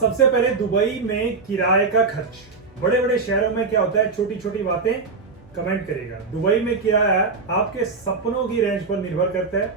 सबसे पहले दुबई में किराए का खर्च। बड़े बड़े शहरों में क्या होता है, छोटी छोटी बातें कमेंट करेगा। दुबई में किराया आपके सपनों की रेंज पर निर्भर करता है।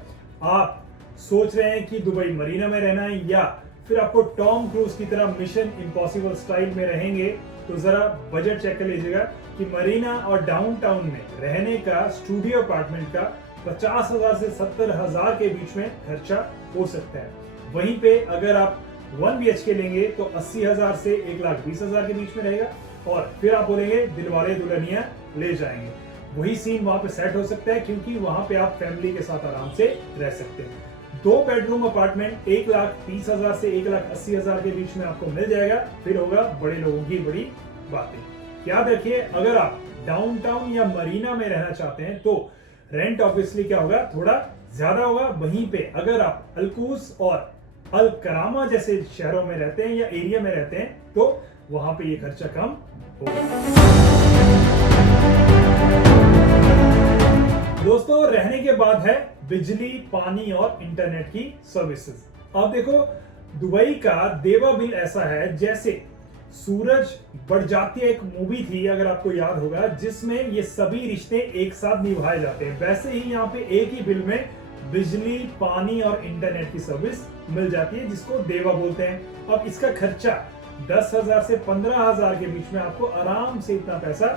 आप सोच रहे हैं कि दुबई मरीना में रहना है या फिर आपको टॉम क्रूज की तरह मिशन इम्पॉसिबल स्टाइल में रहेंगे, तो जरा बजट चेक कर लीजिएगा कि मरीना और डाउनटाउन में रहने का स्टूडियो अपार्टमेंट का 50,000 से 70,000 के बीच में खर्चा हो सकता है। वहीं पे अगर आप 1 BHK लेंगे तो 80,000 से 1,20,000 के बीच में रहेगा। और फिर आप बोलेंगे दिलवाले दुल्हनिया ले जाएंगे, वही सीन वहां पे सेट हो सकता है, क्योंकि वहां पे आप फैमिली के साथ आराम से रह सकते हैं। 2 बेडरूम अपार्टमेंट 1,30,000 से 1,80,000 के बीच में आपको मिल जाएगा। फिर होगा बड़े लोगों की बड़ी बातें। याद रखिए, अगर आप डाउनटाउन या मरीना में रहना चाहते हैं तो रेंट ऑब्वियसली क्या होगा, थोड़ा ज्यादा होगा। वहीं पे अगर आप अलकूस और अल करामा जैसे शहरों में रहते हैं या एरिया में रहते हैं तो वहां पे ये खर्चा कम होगा। दोस्तों, रहने के बाद है बिजली, पानी और इंटरनेट की सर्विसेज। अब देखो, दुबई का देवा बिल ऐसा है जैसे सूरज बढ़ जाती है, एक मूवी थी अगर आपको याद होगा, जिसमें ये सभी रिश्ते एक साथ निभाए जाते हैं। वैसे ही यहाँ पे एक ही बिल में बिजली, पानी और इंटरनेट की सर्विस मिल जाती है, जिसको देवा बोलते हैं। अब इसका खर्चा 10,000 से 15,000 के बीच में आपको आराम से इतना पैसा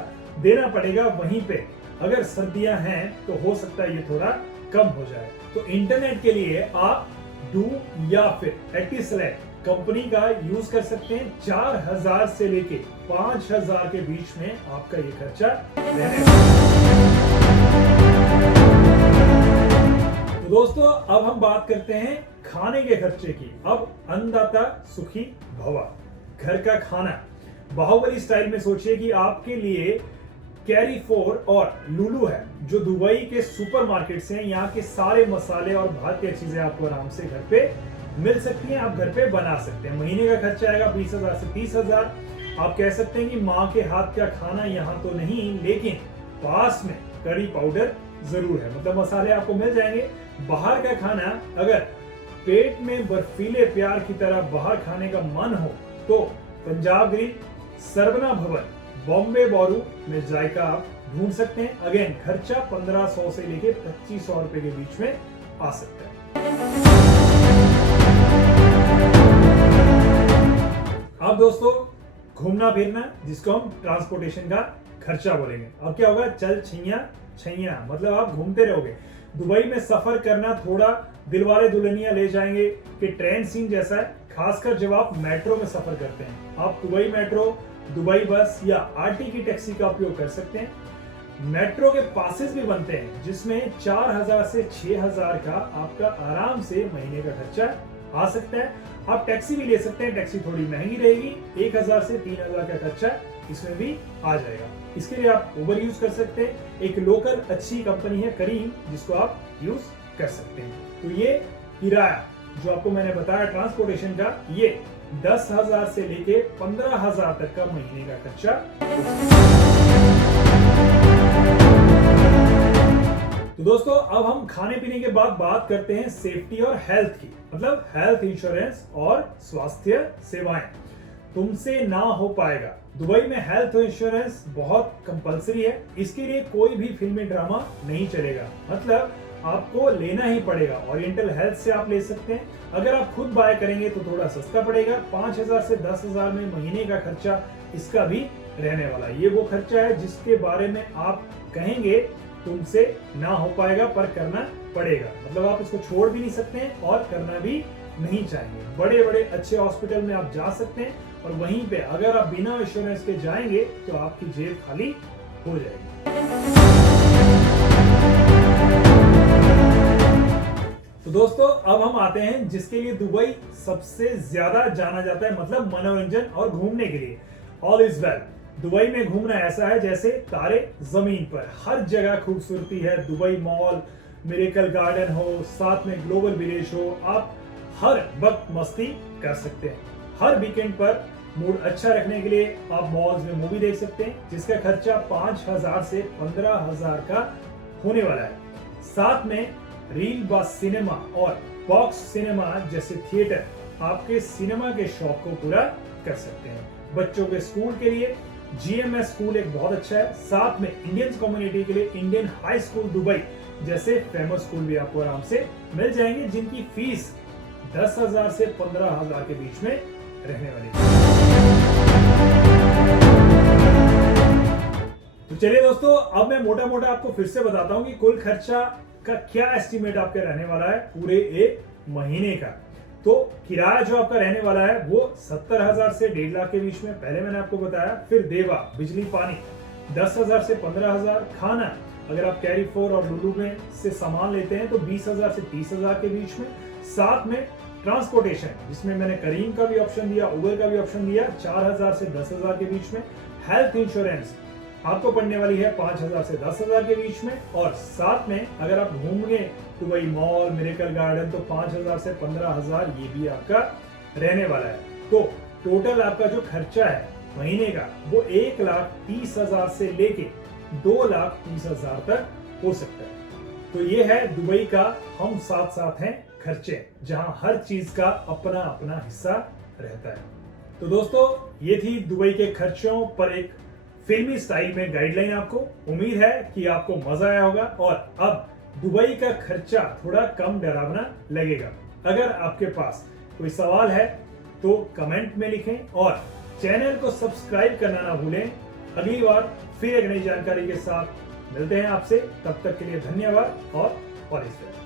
देना पड़ेगा। वहीं पे अगर सर्दियां हैं तो हो सकता है ये थोड़ा कम हो जाए। तो इंटरनेट के लिए आप डू या फिर एटिसलैट कंपनी का यूज कर सकते हैं। 4,000 से लेके 5,000 के बीच में आपका ये खर्चा रहने वाला। तो दोस्तों, अब हम बात करते हैं खाने के खर्चे की। अब अन्नदाता सुखी भव, घर का खाना बाहुबली स्टाइल में सोचिए कि आपके लिए कैरी फोर और लुलु है, जो दुबई के सुपरमार्केट से हैं। यहाँ के सारे मसाले और भारतीय चीजें आपको आराम से घर पे मिल सकती हैं, आप घर पे बना सकते हैं। महीने का खर्चा आएगा 20,000 से 30,000। आप कह सकते हैं कि माँ के हाथ का खाना यहाँ तो नहीं, लेकिन पास में करी पाउडर जरूर है, मतलब मसाले आपको मिल जाएंगे। बाहर का खाना, अगर पेट में बर्फीले प्यार की तरह बाहर खाने का मन हो तो पंजाब ग्रिल, सरवना भवन, बॉम्बे बोरू में जायका आप ढूंढ सकते हैं। अगेन खर्चा 1500 से लेके 2500 रुपए के बीच में आ सकता है। अब दोस्तों, घूमना फिरना, जिसको हम ट्रांसपोर्टेशन का खर्चा बोलेंगे। अब क्या होगा, चल छैया छैया, मतलब आप घूमते रहोगे। दुबई में सफर करना थोड़ा दिलवाले दुल्हनिया ले जाएंगे कि ट्रेन सीन जैसा है, खासकर जब आप मेट्रो में सफर करते हैं। आप दुबई मेट्रो, दुबई बस या आरटी की टैक्सी का उपयोग कर सकते हैं। मेट्रो के पासेस भी बनते हैं, जिसमें 4,000 से 6,000 का आपका आराम से महीने का खर्चा आ सकता है। आप टैक्सी भी ले सकते हैं, टैक्सी थोड़ी महंगी रहेगी, 1,000 से 3,000 का खर्चा इसमें भी आ जाएगा। इसके लिए आप उबर यूज कर सकते हैं। एक लोकल अच्छी कंपनी है करीम, जिसको आप यूज कर सकते हैं। तो ये किराया जो आपको मैंने बताया ट्रांसपोर्टेशन का, ये 10,000 से लेके 15,000 तक का महीने का खर्चा। तो दोस्तों, अब हम खाने पीने के बाद बात करते हैं सेफ्टी और हेल्थ की, मतलब हेल्थ इंश्योरेंस और स्वास्थ्य सेवाएं। तुमसे ना हो पाएगा। दुबई में हेल्थ इंश्योरेंस बहुत कंपलसरी है। इसके लिए कोई भी फिल्मी ड्रामा नहीं चलेगा, मतलब आपको लेना ही पड़ेगा। ओरिएंटल हेल्थ से आप ले सकते हैं। अगर आप खुद बाय करेंगे तो थोड़ा सस्ता पड़ेगा, 5,000 से 10,000 में महीने का खर्चा इसका भी रहने वाला। ये वो खर्चा है जिसके बारे में आप कहेंगे तुमसे ना हो पाएगा पर करना पड़ेगा, मतलब आप इसको छोड़ भी नहीं सकते हैं और करना भी नहीं चाहेंगे। बड़े बड़े अच्छे हॉस्पिटल में आप जा सकते हैं, और वहीं पे अगर आप बिना इंश्योरेंस के जाएंगे तो आपकी जेब खाली हो जाएगी। तो दोस्तों, अब हम आते हैं जिसके लिए दुबई सबसे ज्यादा जाना जाता है, मतलब मनोरंजन और घूमने के लिए। All is well. दुबई में घूमना ऐसा है जैसे तारे जमीन पर, हर जगह खूबसूरती है। दुबई मॉल, मिरेकल गार्डन हो, साथ में ग्लोबल विलेज हो, आप हर वक्त मस्ती कर सकते हैं। हर वीकेंड पर मूड अच्छा रखने के लिए आप मॉल्स में मूवी देख सकते हैं, जिसका खर्चा 5,000 से 15,000 का होने वाला है। साथ में रील बस सिनेमा और बॉक्स सिनेमा जैसे थिएटर आपके सिनेमा के शौक को पूरा कर सकते हैं। बच्चों के स्कूल के लिए GMS स्कूल एक बहुत अच्छा है। साथ में इंडियन कम्युनिटी के लिए इंडियन हाई स्कूल दुबई जैसे फेमस स्कूल भी आपको आराम से मिल जाएंगे, जिनकी फीस 10,000 से 15,000 के बीच में रहने वाली है। तो चलिए दोस्तों, अब मैं मोटा मोटा आपको फिर से बताता हूं कि कुल खर्चा का क्या एस्टिमेट आपके रहने वाला है पूरे एक महीने का। तो किराया जो आपका रहने वाला है वो 70,000 से 1.5 लाख के बीच में, पहले मैंने आपको बताया। फिर देवा, बिजली, पानी 10,000 से 15,000। खाना अगर आप कैरी फोर और लुलु में से सामान लेते हैं तो 20,000 से 30,000 के बीच में। साथ में ट्रांसपोर्टेशन, जिसमें मैंने करीम का भी ऑप्शन दिया, उबर का भी ऑप्शन दिया, 4,000 से 10,000 के बीच में। हेल्थ इंश्योरेंस आपको पड़ने वाली है 5,000 से 10,000 के बीच में। और साथ में अगर आप घूमने दुबई मॉल, मिरेकल गार्डन, तो 5,000 से 15,000 ये भी आपका रहने वाला है। तो टोटल आपका जो खर्चा है महीने का वो 1,30,000 से लेके 2,30,000 तक हो सकता है। तो ये है दुबई का हम साथ साथ हैं खर्चे, जहां हर चीज का अपना अपना हिस्सा रहता है। तो दोस्तों, ये थी दुबई के खर्चों पर एक फिल्मी स्टाइल में गाइडलाइन। आपको उम्मीद है कि आपको मजा आया होगा और अब दुबई का खर्चा थोड़ा कम डरावना लगेगा। अगर आपके पास कोई सवाल है तो कमेंट में लिखें और चैनल को सब्सक्राइब करना ना भूलें। अगली बार फिर एक नई जानकारी के साथ मिलते हैं आपसे, तब तक के लिए धन्यवाद और ऑल इज वेल।